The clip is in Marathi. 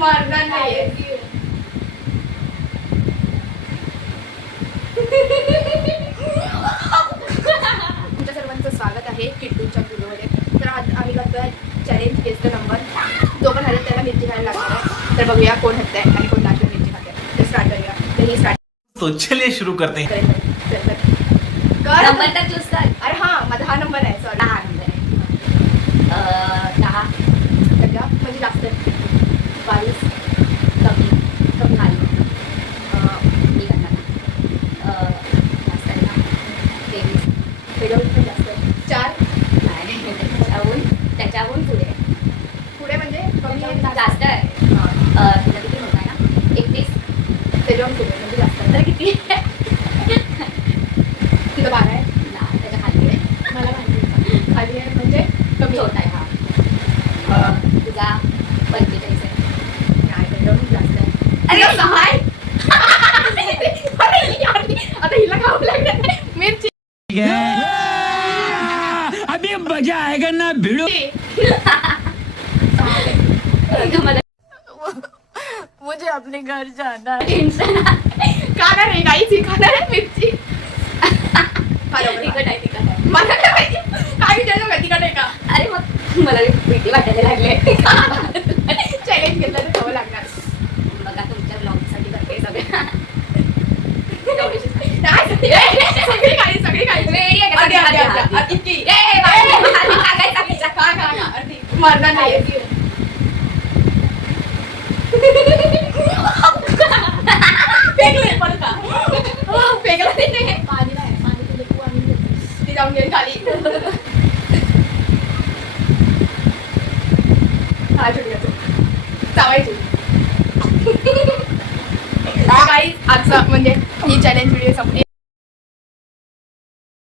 मारणार नाहीये. तुमच्या सर्वांचं स्वागत आहे किट्टूच्या व्हिडिओमध्ये. तर आज आम्ही करतोय चॅलेंज गेस द नंबर. जो पण हरत त्याला मिरची खायला लागणार आहे. तर बघूया कोण हरतंय आणि कोण लास्ट मिरची खाते. तर स्टार्ट करूया. तर ही स्टार्ट. तो चलिए शुरू करते हैं. नंबर तर चूज कर. अरे हा माझा हा नंबर आहे. सॉरी 10 नंबर आहे. 10 सगळा म्हणजे जास्त 22 कमी कमी खाली मी करणार ना जास्त आहे ना 23 त्याच्याहून पण जास्त 4 नाही त्याच्याहून पुढे पुढे म्हणजे कमी आहे जास्त आहे. तुला किती होत आहे ना 31 त्याच्याहून पुढे म्हणजे जास्त तर किती तिथं 12 आहे. ना त्याच्या खाली आहे. मला माहिती खाली आहे म्हणजे कमी छोटा आहे हा. तुझा 45 आहे. नाही त्याच्याहून जास्त आहे. अरे काय आता हिला खाऊ लागणार मिरची. अभी मजा आएगा ना भिड़ो. मुझे अपने घर जाना है. टेन्शन खाणार आहे गाईची खाणार आहे मिरची. तिखट आहे तिखट आहे. मला काय माहिती काय विचारलं का तिकडे का. अरे मग मला भीती वाटायला लागले. चॅलेंज घेतलं तर खावं लागणार. बघा तुमच्या ब्लॉगसाठी करते सगळ्या सगळी काही वेडी आहे का? इतकी टाकायचा विचार. खा मारणार नाही. फेकले पण का फेकला ते नाही. पाणी नाही पाणी तुला तू आणून देते. ती जाऊन गेली खाली. हा छोटी चावायची. काही आजचा म्हणजे ही चॅलेंज व्हिडिओ संपली.